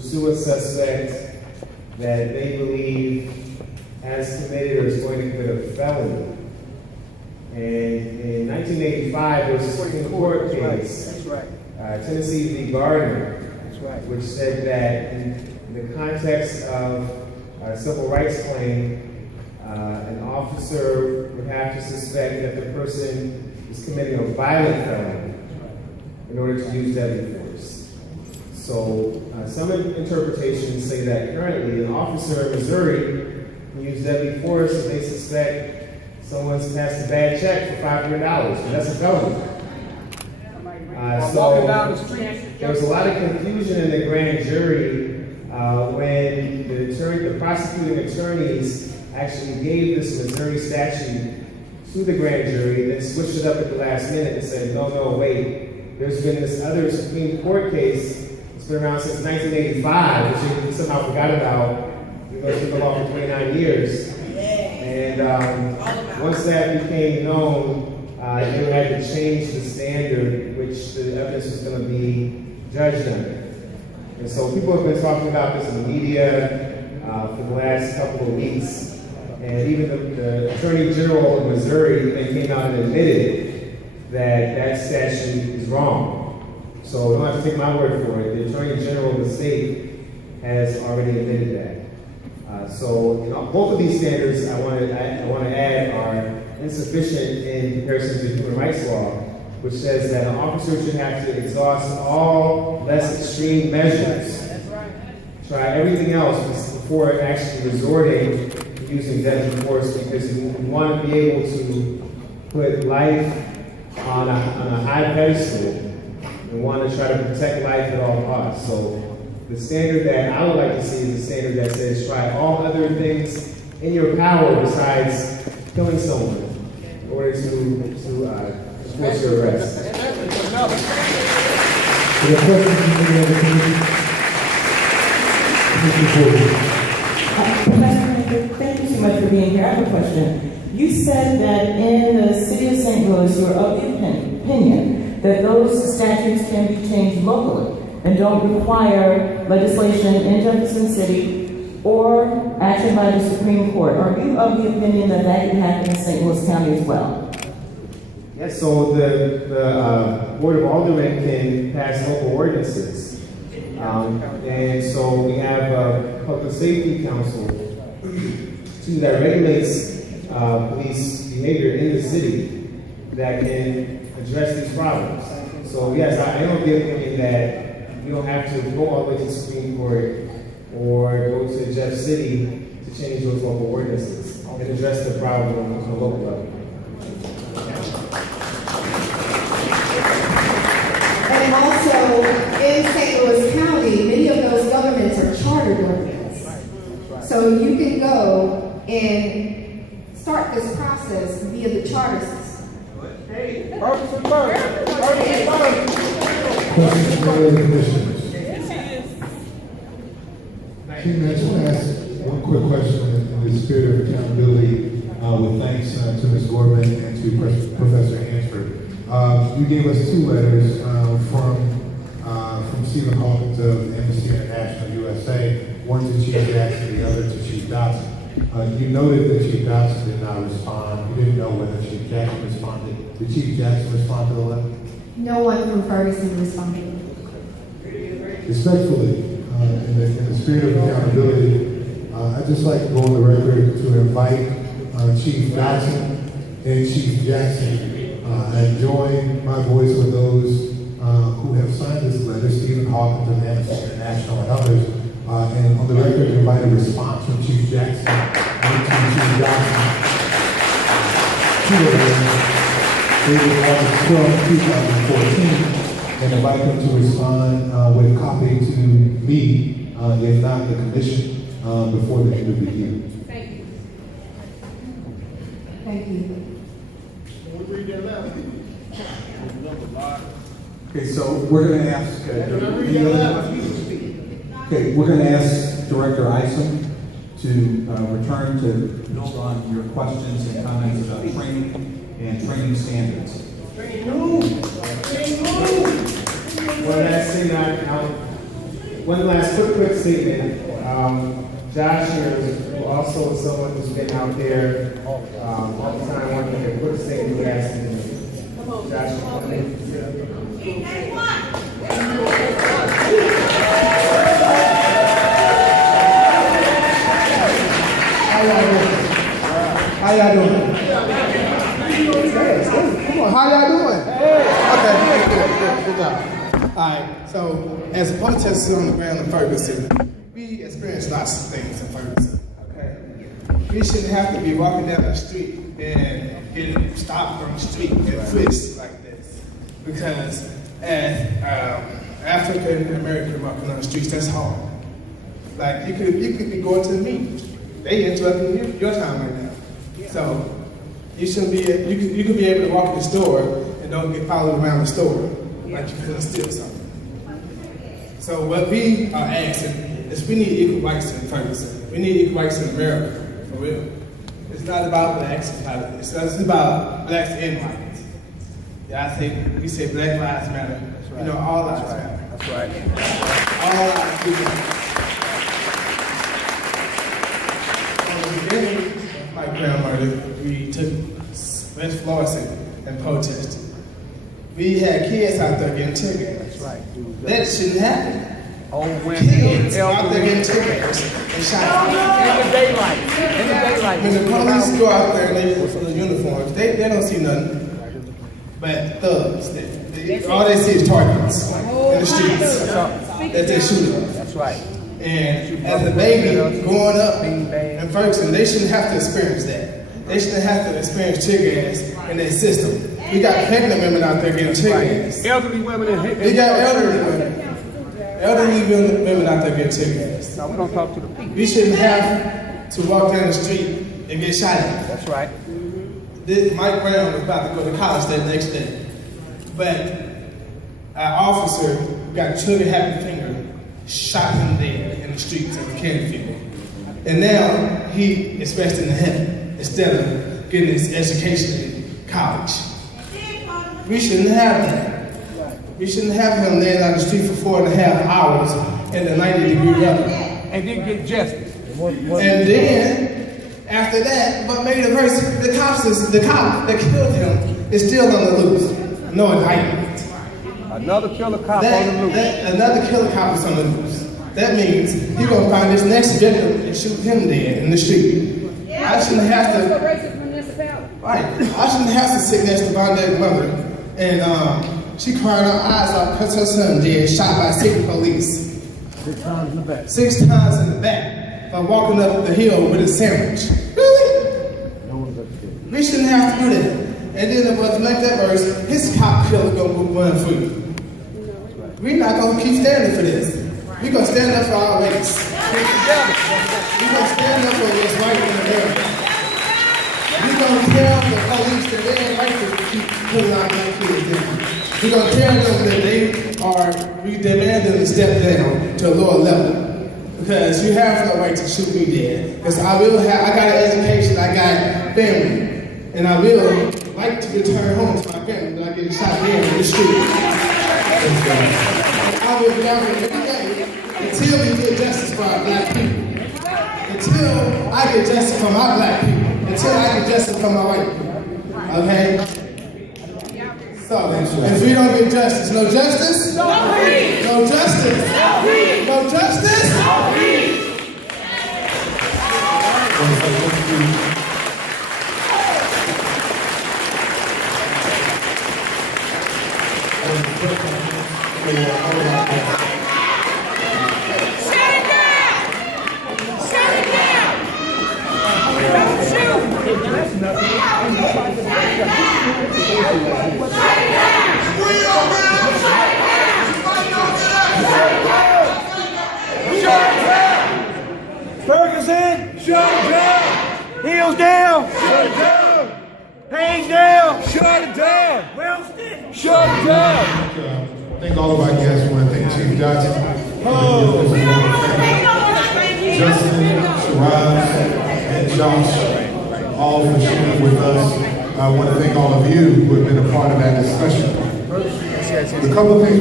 pursue a suspect that they believe has committed or is going to commit a felony. And in 1985, there was a Supreme Court case, Tennessee v. Gardner, which said that in the context of a civil rights claim, an officer would have to suspect that the person is committing a violent felony in order to use deadly force. So some interpretations say that currently an officer in Missouri can use deadly force if they suspect someone's passed a bad check for $500, and that's a felony. So there was a lot of confusion in the grand jury when the prosecuting attorneys actually gave this Missouri statute to the grand jury, then switched it up at the last minute and said, no, wait, there's been this other Supreme Court case that's been around since 1985, which you somehow forgot about, because it's been along for 29 years. And once that became known, they had to change the standard which the evidence was going to be judged under. And so people have been talking about this in the media for the last couple of weeks. And even the Attorney General of Missouri then came out and admitted that that statute is wrong. So you don't have to take my word for it. The Attorney General of the state has already admitted that. So both of these standards I want to add are insufficient in comparison to human rights law, which says that an officer should have to exhaust all less extreme measures, try everything else before actually resorting to using deadly force, because you want to be able to put life on a high pedestal and want to try to protect life at all costs. So the standard that I would like to see is the standard that says try all other things in your power besides killing someone in order to force your arrest. Thank you so much for being here. I have a question. You said that in the city of St. Louis, you are of the opinion that those statutes can be changed locally and don't require legislation in Jefferson City or action by the Supreme Court. Are you of the opinion that that can happen in St. Louis County as well? Yes, so the Board of Aldermen can pass local ordinances. And so we have a Public Safety Council that regulates police behavior in the city that can address these problems. So yes, I am of the opinion that you don't have to go all the way to the Supreme Court or go to Jeff City to change those local ordinances and address the problem on a local level. And also, in St. Louis County, many of those governments are charter governments. So you can go and start this process via the charter system. Questions from the commissioners? Chief, I just want to ask one quick question in the spirit of accountability, with thanks to Ms. Gorman and to Professor Hansford. You gave us two letters from Stephen Hawkins of Amnesty International USA, one to Chief Jackson, the other to Chief Dotson. You noted that Chief Dotson did not respond. You didn't know whether Chief Jackson responded. Did Chief Jackson respond to the letter? No one from Ferguson responded. Respectfully, in the spirit of accountability, I'd just like to go on the record to invite Chief Dotson and Chief Jackson and join my voice with those who have signed this letter, Stephen Hawkins of Amnesty International and others, and on the record to invite a response from Chief Jackson and to Chief Dotson. Two of them, dated August 12, 2014, and invite them to respond with a copy to me, if not the commission, before the end of the year. Thank you. Thank you. Okay, so we're going to ask. Okay, we're going to ask Director Isom to return to build on your questions and comments about training and training standards. Well, that's One last quick statement. Josh here, who also is someone who's been out there all the time, wanted to make a quick statement. He asked me. Josh, How y'all doing? Come on, how y'all doing? Okay, good job. All right, so as protesters on the ground in Ferguson, we experience lots of things in Ferguson, okay? We shouldn't have to be walking down the street and getting stopped on the street and frisked like this. Because as African American walking on the streets, that's hard. Like you could be going to the meeting. They interrupting your time right now. So you shouldn't be. You could be able to walk in the store and don't get followed around the store like you couldn't steal something. So what we are asking is we need equal rights in Ferguson. We need equal rights in America, for real. It's not about blacks. It's about blacks and whites. Yeah, I think we say Black Lives Matter. That's right. You know, all lives matter. That's right. All lives matter. My grandmother, we took West Florissant and protested. We had kids out there getting tear gas. That's right. That shouldn't happen. Old women, kids out there getting tear gas and shot. In the daylight. When the police go out there in their uniforms, they don't see nothing but thugs. All they see is targets in the streets that they shoot at. That's right. And as a baby growing up in Ferguson, they shouldn't have to experience that. They shouldn't have to experience tear gas in their system. We got pregnant women out there getting tear gas. Elderly women. We got elderly women. Elderly women out there getting tear gas. Now we don't talk to the people. We shouldn't have to walk down the street and get shot at. That's right. Mike Brown was about to go to college that next day, but our officer who got a trigger-happy finger shot him dead in the streets of the candy field. And now he is resting in heaven instead of getting his education in college. We shouldn't have that. We shouldn't have him laying on the street for 4.5 hours in the 90-degree weather. And didn't get justice. And then, after that, what made it worse, the cop that killed him is still on the loose. No indictment. Another killer cop on the loose. Another killer cop is on the loose. That means he's going to find his next victim and shoot him dead in the street. Yeah, I shouldn't have to. Right. I shouldn't have to sit next to my dead mother and she cried her eyes out because her son dead, shot by 6 police. 6 times in the back. 6 times in the back by walking up the hill with a sandwich. Really? We shouldn't have to do that. And then to make that worse, his cop killer gonna run free. We're not gonna keep standing for this. We're gonna stand up for our rights. We're gonna stand up for what's right in America. We're gonna tell the police that they ain't right to keep putting our black kids down. We're gonna tell them that we demand them to step down to a lower level. Because you have no right to shoot me dead. Because I got an education, I got family. And I will like to return home to my family without getting shot dead in the street. I will be out here every day until we get justice for our black people. Until I get justice for my black people. Until I get justice for my white people. Okay? So, if we don't get justice, no justice? No peace! No justice? No peace! No justice? No peace! Shut it down! Shut it down! Don't shoot! Ferguson, shut it down. Heels down, shut it down. Page down, shut it down. Wilson, shut it down. Thank all of our guests. I want to thank Chief Johnson, Justin, Shiraz, and Josh, all for sharing with us. I want to thank all of you who have been a part of that discussion. A couple of things.